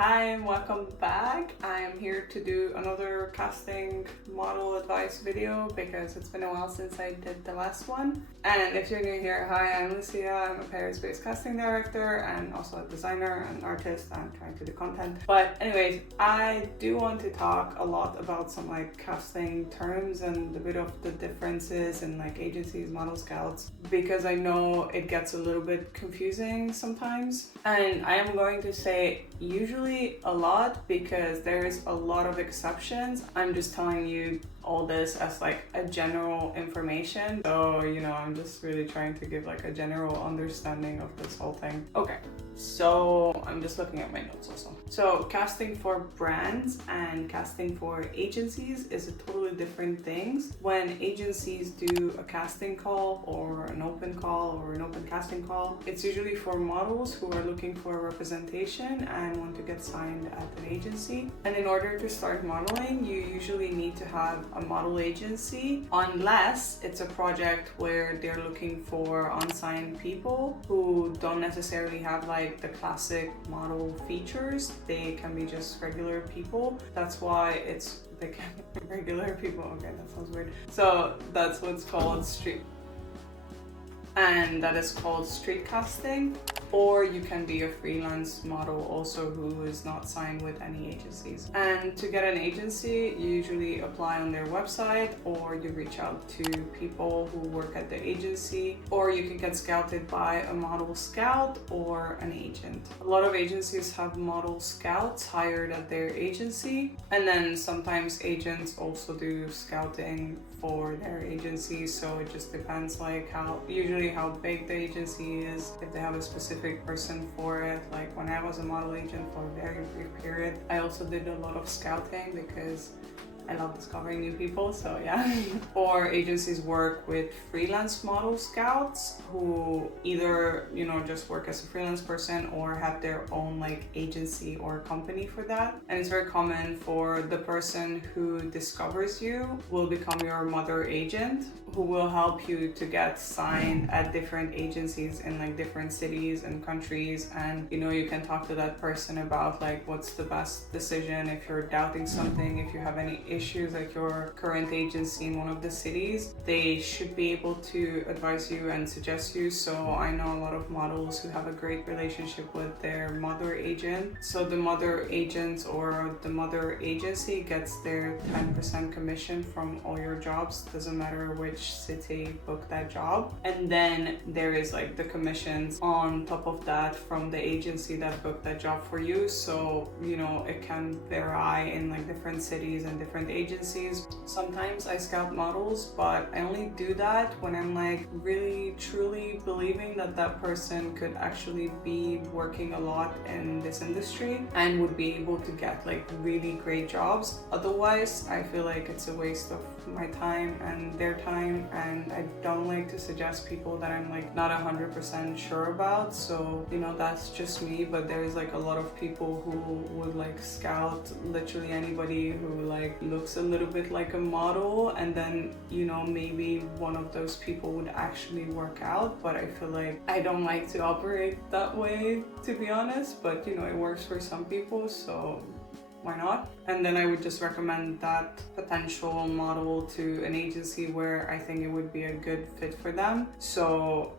Hi and welcome back. I am here to do another casting model advice video because it's been a while since I did the last one. And if you're new here, hi, I'm Lucia. I'm a Paris-based casting director and also a designer and artist. I'm trying to do content. But anyways, I do want to talk a lot about some casting terms and a bit of the differences in agencies, model scouts, because I know it gets a little bit confusing sometimes. And I am going to say usually a lot because there's a lot of exceptions. I'm just telling you all this as a general information. So, I'm just really trying to give a general understanding of this whole thing. Okay, so I'm just looking at my notes also. So casting for brands and casting for agencies is a totally different things. When agencies do a casting call or an open call or an open casting call, it's usually for models who are looking for representation and want to get signed at an agency. And in order to start modeling, you usually need to have a model agency, unless it's a project where they're looking for unsigned people who don't necessarily have the classic model features. They can be just regular people. That's why it's regular people. Okay, that sounds weird. So that's what's called street, and that is called street casting. Or you can be a freelance model also who is not signed with any agencies. And to get an agency, you usually apply on their website, or you reach out to people who work at the agency, or you can get scouted by a model scout or an agent. A lot of agencies have model scouts hired at their agency, and then sometimes agents also do scouting for their agency. So it just depends how big the agency is, if they have a specific person for it. When I was a model agent for a very brief period, I also did a lot of scouting because I love discovering new people, so yeah. Or agencies work with freelance model scouts who either, just work as a freelance person or have their own agency or company for that. And it's very common for the person who discovers you will become your mother agent, who will help you to get signed at different agencies in different cities and countries. And you can talk to that person about what's the best decision if you're doubting something, if you have any issues at your current agency in one of the cities. They should be able to advise you and suggest you. So I know a lot of models who have a great relationship with their mother agent. So the mother agent or the mother agency gets their 10% commission from all your jobs, doesn't matter which city book that job. And then there is the commissions on top of that from the agency that booked that job for you. So it can vary in different cities and different agencies. Sometimes I scout models, but I only do that when I'm really truly believing that that person could actually be working a lot in this industry and would be able to get really great jobs. Otherwise, I feel it's a waste of my time and their time, and I don't like to suggest people that I'm not 100% sure about. So that's just me, but there's a lot of people who would scout literally anybody who looks a little bit like a model, and then maybe one of those people would actually work out. But I feel I don't like to operate that way, to be honest, but it works for some people, so why not? And then I would just recommend that potential model to an agency where I think it would be a good fit for them. So,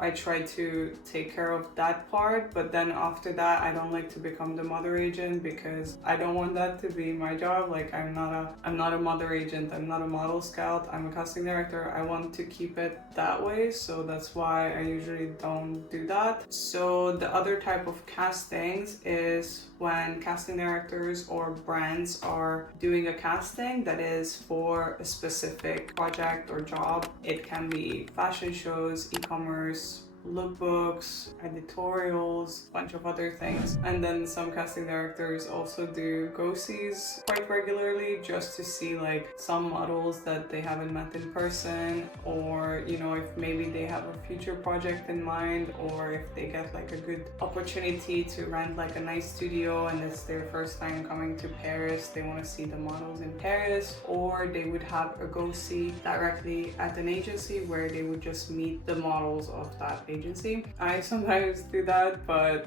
I try to take care of that part, but then after that, I don't like to become the mother agent because I don't want that to be my job. I'm not a mother agent, I'm not a model scout, I'm a casting director. I want to keep it that way, so that's why I usually don't do that. So the other type of castings is when casting directors or brands are doing a casting that is for a specific project or job. It can be fashion shows, e-commerce, lookbooks, editorials, a bunch of other things. And then some casting directors also do go-sees quite regularly just to see some models that they haven't met in person, or if maybe they have a future project in mind, or if they get a good opportunity to rent a nice studio and it's their first time coming to Paris, they want to see the models in Paris, or they would have a go-see directly at an agency where they would just meet the models of that agency agency. I sometimes do that, but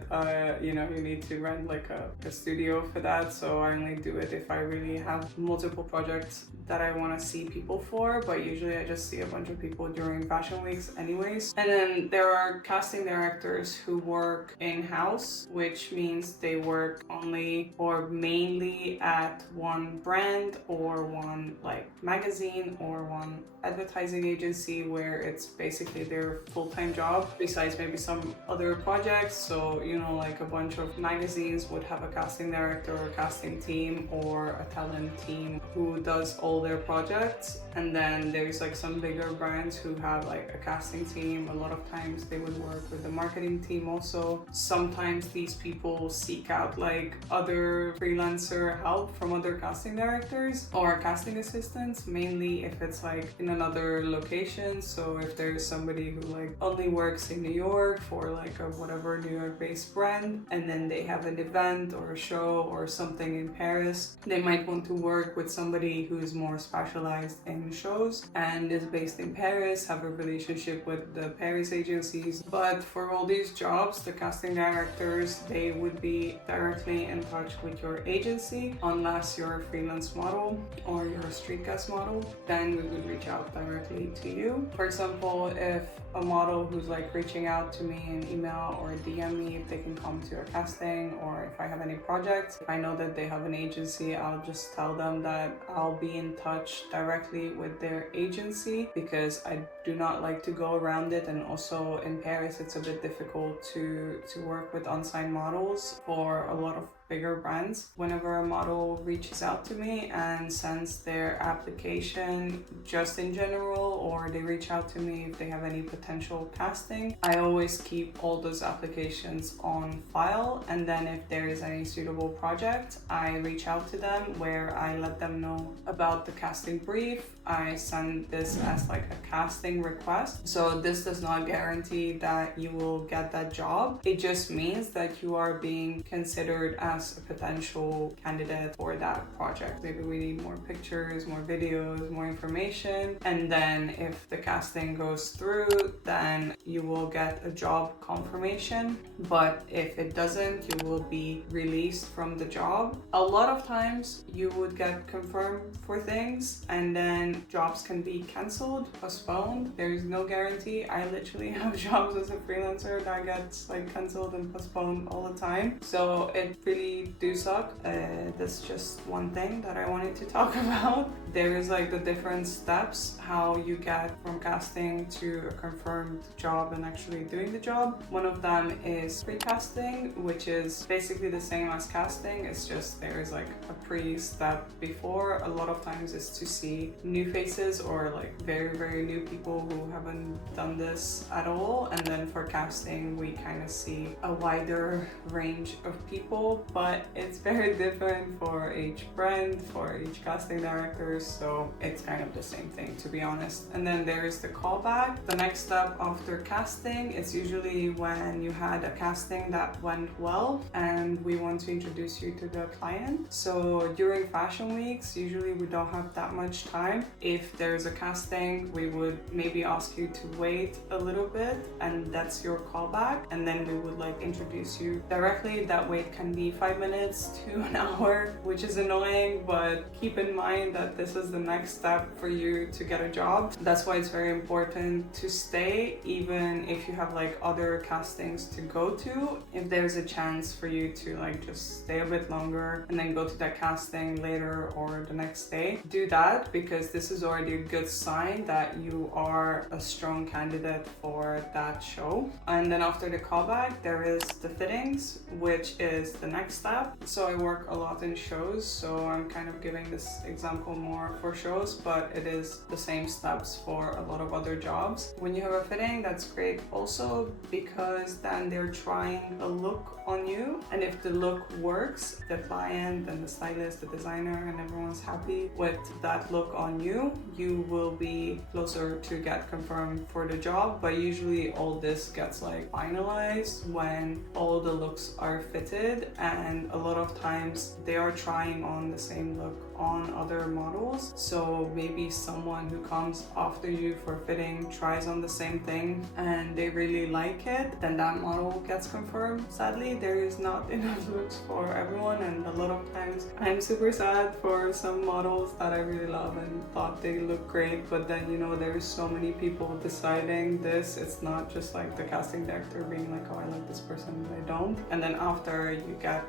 you know, you need to rent like a studio for that, so I only do it if I really have multiple projects that I want to see people for, but usually I just see a bunch of people during fashion weeks anyways. And then there are casting directors who work in-house, which means they work only or mainly at one brand or one like magazine or one advertising agency, where it's basically their full-time job besides maybe some other projects. So, you know, like a bunch of magazines would have a casting director or casting team or a talent team who does all their projects. And then there's like some bigger brands who have like a casting team. A lot of times they would work with the marketing team also. Sometimes these people seek out like other freelancer help from other casting directors or casting assistants, mainly if it's like in another location. So if there's somebody who like only works in New York for like a whatever New York based brand, and then they have an event or a show or something in Paris, they might want to work with somebody who's more specialized in shows and is based in Paris, have a relationship with the Paris agencies. But for all these jobs, the casting directors, they would be directly in touch with your agency. Unless you're a freelance model or you're a street cast model, then we would reach out directly to you. For example, if a model who's like reaching out to me in email or DM me if they can come to a casting, or if I have any projects, if I know that they have an agency, I'll just tell them that I'll be in touch directly with their agency, because I do not like to go around it. And also in Paris, it's a bit difficult to work with unsigned models for a lot of bigger brands. Whenever a model reaches out to me and sends their application just in general, or they reach out to me if they have any potential casting, I always keep all those applications on file. And then if there is any suitable project, I reach out to them where I let them know about the casting brief. I send this as like a casting request. So this does not guarantee that you will get that job. It just means that you are being considered as a potential candidate for that project. Maybe we need more pictures, more videos, more information. And then if the casting goes through, then you will get a job confirmation. But if it doesn't, you will be released from the job. A lot of times you would get confirmed for things and then jobs can be cancelled, postponed. There is no guarantee. I literally have jobs as a freelancer that gets like cancelled and postponed all the time. So it really do suck. That's just one thing that I wanted to talk about. There is like the different steps how you get from casting to a confirmed job and actually doing the job. One of them is pre-casting, which is basically the same as casting. It's just there is like a pre-step before. A lot of times it's to see new faces or like very, very new people who haven't done this at all. And then for casting, we kind of see a wider range of people, but it's very different for each brand, for each casting director. So it's kind of the same thing, to be honest. And then there's the callback. The next step after casting is usually when you had a casting that went well and we want to introduce you to the client. So during fashion weeks, usually we don't have that much time. If there's a casting, we would maybe ask you to wait a little bit, and that's your callback. And then we would like introduce you directly. That wait can be 5 minutes to an hour, which is annoying, but keep in mind that this is the next step for you to get a job. That's why it's very important to stay, even if you have like other castings to go to. If there's a chance for you to like just stay a bit longer and then go to that casting later or the next day, do that, because this is already a good sign that you are a strong candidate for that show. And then after the callback, there is the fittings, which is the next step. So I work a lot in shows, so I'm kind of giving this example more for shows, but it is the same steps for a lot of other jobs. When you have a fitting, that's great also, because then they're trying a look on you, and if the look works, the client and the stylist, the designer, and everyone's happy with that look on you, you will be closer to get confirmed for the job. But usually all this gets like finalized when all the looks are fitted and and a lot of times they are trying on the same look on other models. So maybe someone who comes after you for fitting tries on the same thing and they really like it, then that model gets confirmed. Sadly, there is not enough looks for everyone, and a lot of times I'm super sad for some models that I really love and thought they look great, but then there's so many people deciding this. It's not just like the casting director being like, oh, I like this person, but I don't. And then after you get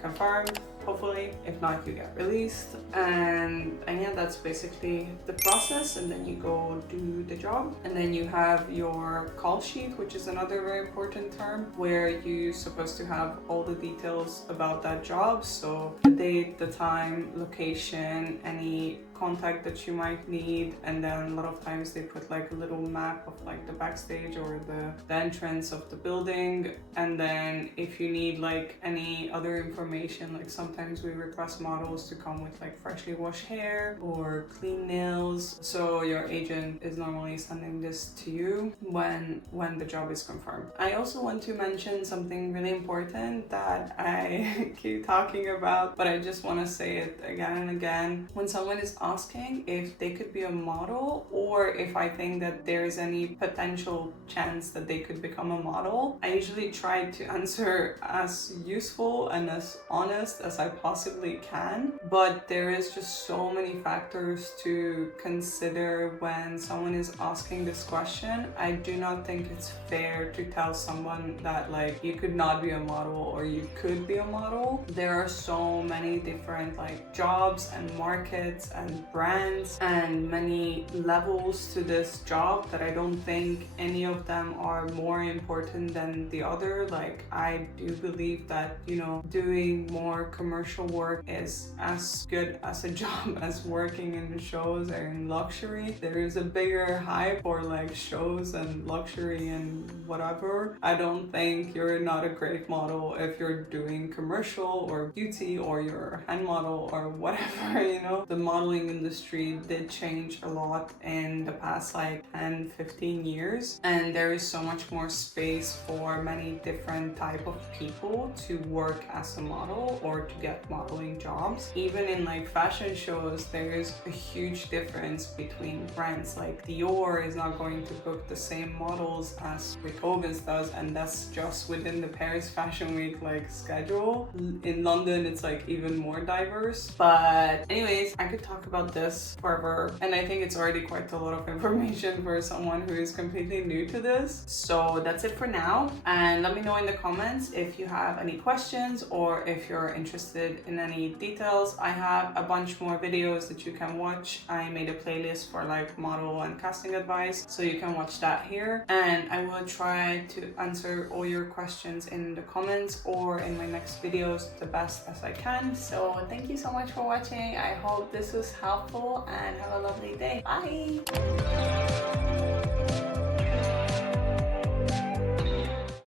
confirmed, hopefully, if not, you get released, and yeah, that's basically the process. And then you go do the job, and then you have your call sheet, which is another very important term, where you're supposed to have all the details about that job. So the date, the time, location, any contact that you might need, and then a lot of times they put like a little map of like the backstage or the entrance of the building. And then if you need like any other information, like sometimes we request models to come with like freshly washed hair or clean nails, so your agent is normally sending this to you when the job is confirmed. I also want to mention something really important that I keep talking about, but I just want to say it again and again. When someone is asking if they could be a model, or if I think that there is any potential chance that they could become a model, I usually try to answer as useful and as honest as I possibly can. But there is just so many factors to consider when someone is asking this question. I do not think it's fair to tell someone that like you could not be a model or you could be a model. There are so many different like jobs and markets and brands and many levels to this job that I don't think any of them are more important than the other. Like I do believe that doing more commercial work is as good as a job as working in the shows or in luxury. There is a bigger hype for like shows and luxury and whatever. I don't think you're not a great model if you're doing commercial or beauty or you're a hand model or whatever. The modeling industry did change a lot in the past like 10-15 years, and there is so much more space for many different type of people to work as a model or to get modeling jobs. Even in like fashion shows, there is a huge difference between brands. Like Dior is not going to book the same models as Rick Owens does, and that's just within the Paris Fashion Week like schedule. In London, it's like even more diverse. But anyways, I could talk about this forever, and I think it's already quite a lot of information for someone who is completely new to this. So that's it for now, and let me know in the comments if you have any questions or if you're interested in any details. I have a bunch more videos that you can watch. I made a playlist for like model and casting advice, so you can watch that here, and I will try to answer all your questions in the comments or in my next videos the best as I can. So thank you so much for watching. I hope this was helpful, and have a lovely day. Bye!